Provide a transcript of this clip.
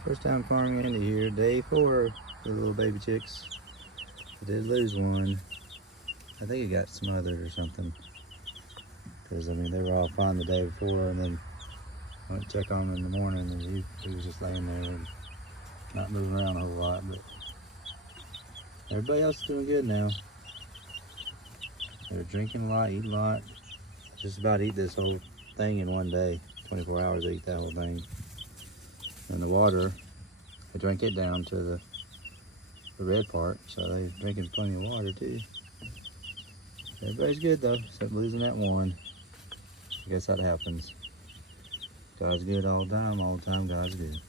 First time farming into here, day 4 for the little baby chicks. I did lose one. I think it got smothered or something. Because I mean they were all fine the day before, and then I went to check on him in the morning, and he was just laying there and not moving around a whole lot. But everybody else is doing good now. They're drinking a lot, eating a lot. Just about eat this whole thing in one day. 24 hours they eat that whole thing. And the water, I drank it down to the red part, so they're drinking plenty of water too. Everybody's good though, except losing that one. I guess that happens. God's good all the time God's good.